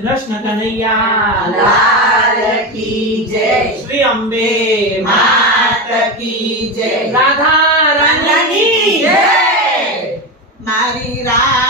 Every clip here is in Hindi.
कृष्ण कन्हैया लाल की जय। श्री अम्बे मात की जय। राधा रंगनी जय। मारी राधा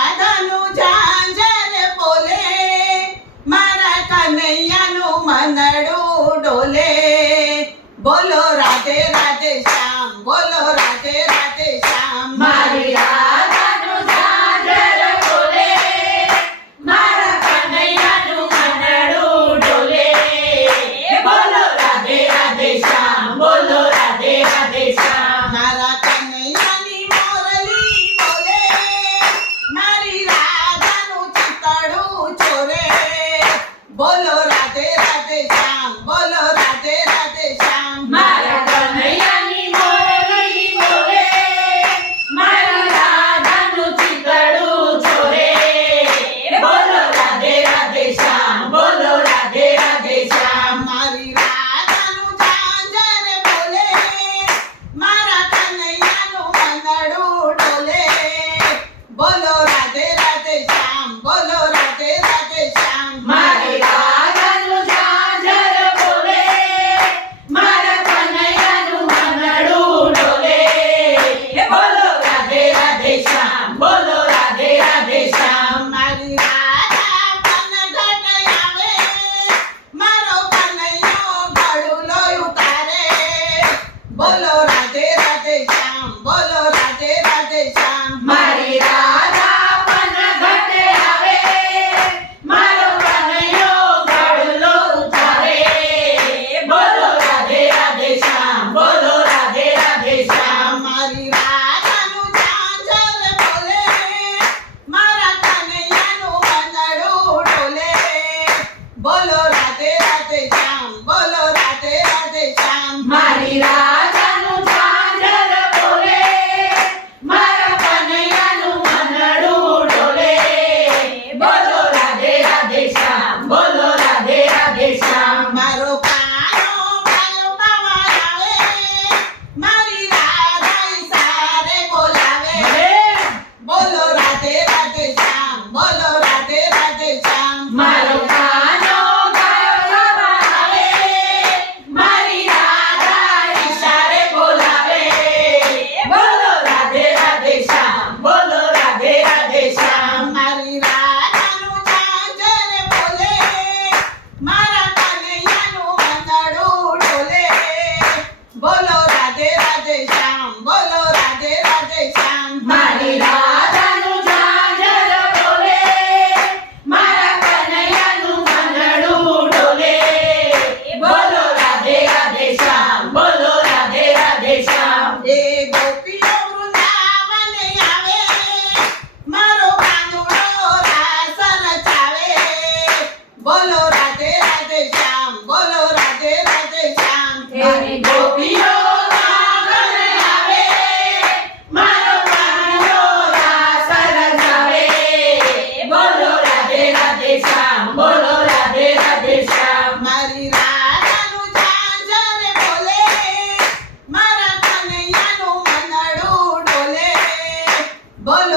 ¡Bolo!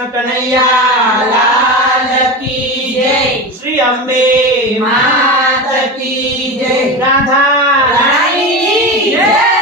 કૃષ્ણ કનૈયા લાલ કી જય. શ્રી અંબે માત કી જય. રાધા રાણી જય.